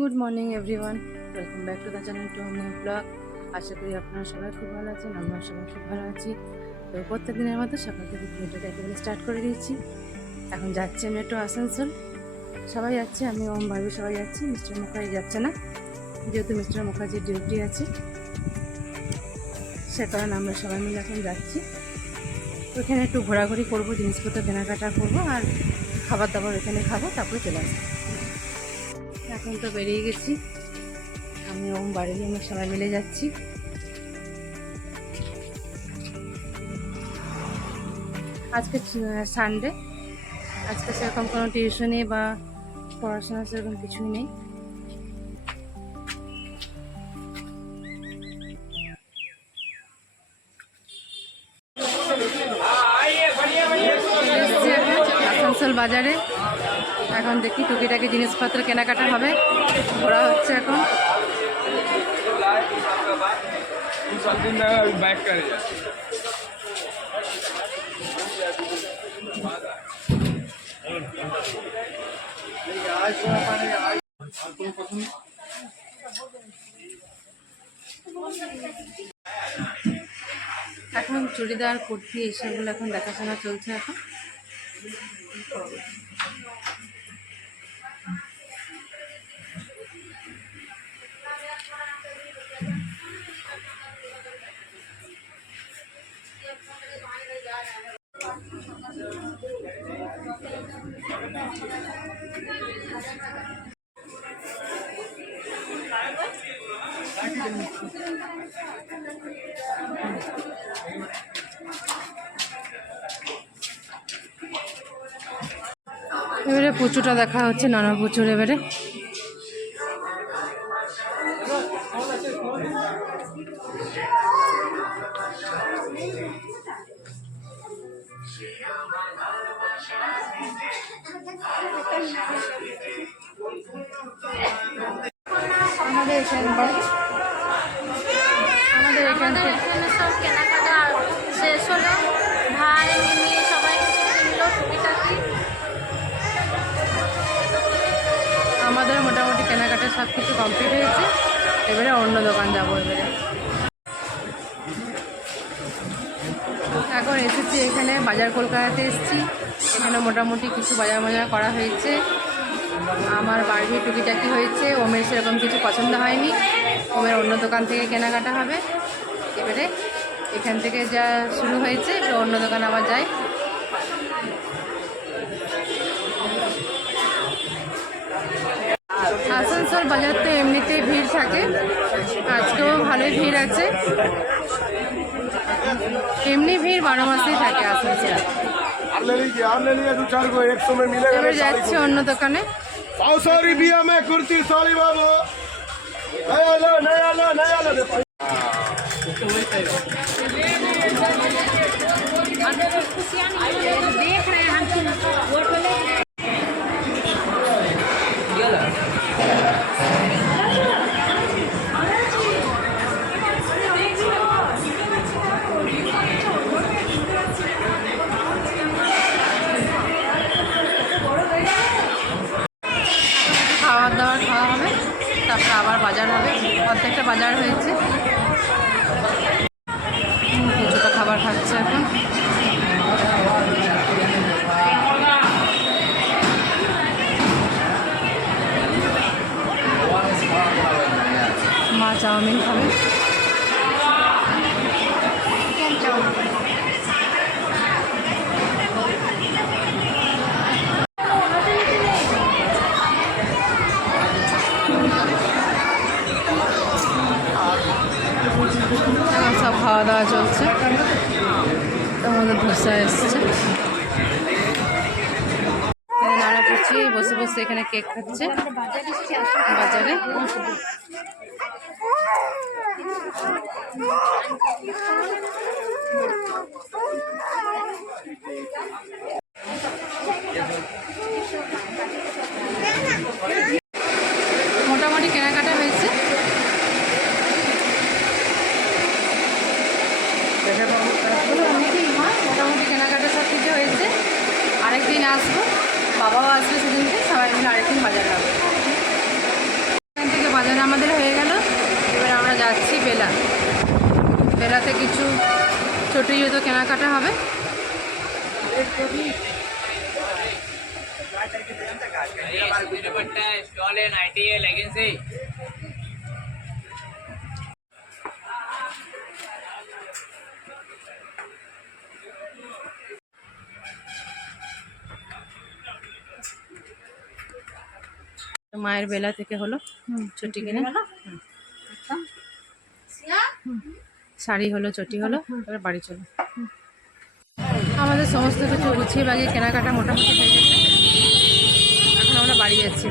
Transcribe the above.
Good morning everyone, welcome back to the channel to new blog. আশা করি আপনারা সবাই খুব ভালো আছেন, আমরা সবাই খুব ভালো আছি। তো প্রত্যেক দিনের মতো সকাল থেকে ভিডিওটা একেবারে স্টার্ট করে দিয়েছি। এখন যাচ্ছে মেট্রো আসানসোল, সবাই যাচ্ছে, আমি ওম ভাবি সবাই যাচ্ছি। মিস্টার মুখার্জি যাচ্ছে না, যেহেতু মিস্টার মুখার্জির ডিউটি আছে, সে কারণে আমরা সবাই মিলে এখন যাচ্ছি। ওইখানে একটু ঘোরাঘুরি করবো, জিনিসপত্র কেনাকাটা করবো, আর খাবার দাবার ওখানে খাবো, তারপরে চলে আসবো। এখন তো বেরিয়ে গেছি, আমি ওম বাড়ি আমরা সবাই মিলে যাচ্ছি। আজকে সানডে, আজকে সেরকম কোনো টিউশনি বা পড়াশোনা সেরকম কিছুই নেই। আসানসোল বাজারে এখন দেখি টুকিটাকি জিনিসপত্র কেনাকাটা হবে, ঘোরা হচ্ছে এখন। এখন চুড়িদার, কুর্তি এইসবগুলো এখন দেখাশোনা চলছে এখন। এবারে পুচুটা দেখা হচ্ছে, নানা পুচুর। এবারে আমাদের এখানে সব কেনাকাটা শেষ হলো, ভাই মিমি সবাই কিছু কিনলো টুকিটাকি। আমাদের মোটামুটি কেনাকাটা সব কিছু কমপ্লিট হয়েছে। এবারে অন্য দোকান যাবো। এবারে এখন এসেছি এখানে বাজার, কলকাতাতে এসেছি। এখানে মোটামুটি কিছু বাজার মাজার করা হয়েছে। আমার বাড়ির টুকিটাকি হয়েছে, ওমের সেরকম কিছু পছন্দ হয়নি, ওমের অন্য দোকান থেকে কেনাকাটা হবে। এবারে এখান থেকে যা শুরু হয়েছে, এবারে অন্য দোকান আবার যাই। আসানসোল বাজারতে এমনিতেই ভিড় থাকে, আজকেও ভালোই ভিড় আছে। এমনি ভিড় 12 মাসেই থাকে আসানসোল। এবার যাচ্ছি অন্য দোকানে। খাওয়ার দাওয়ার খাওয়া হবে, তারপরে আবার বাজার হবে। অর্ধেকটা বাজার হয়েছে, কিছুটা খাবার খাচ্ছে এখন। মা চাউমিন খাবে। এখন সব খাওয়া দাওয়া চলছে, আমাদের ধোসা এসছে। নানা পুচি বসে বসে এখানে কেক খাচ্ছে বাজারে। মোটামুটি কেনাকাটা হয়েছে। মোটামুটি কেনাকাটা সব কিছু হয়েছে। আরেকদিন আসবো, বাবাও আসবে সেদিনকে, সবাই মিলে আরেকদিন বাজারে যাবো। বাড়িতে কিছু ছোটোই হয়তো কেনাকাটা হবে। स्टॉल है, नाइटी है, लेगिंग्स है। মায়ের বেলা থেকে হলো ছুটি কিনে, শাড়ি হলো, চটি হলো, এবার বাড়ি চলো। আমাদের সমস্ত কিছু গুছিয়ে বাগিয়ে কেনাকাটা মোটামুটি হয়ে গেছে, এখন আমরা বাড়ি যাচ্ছি।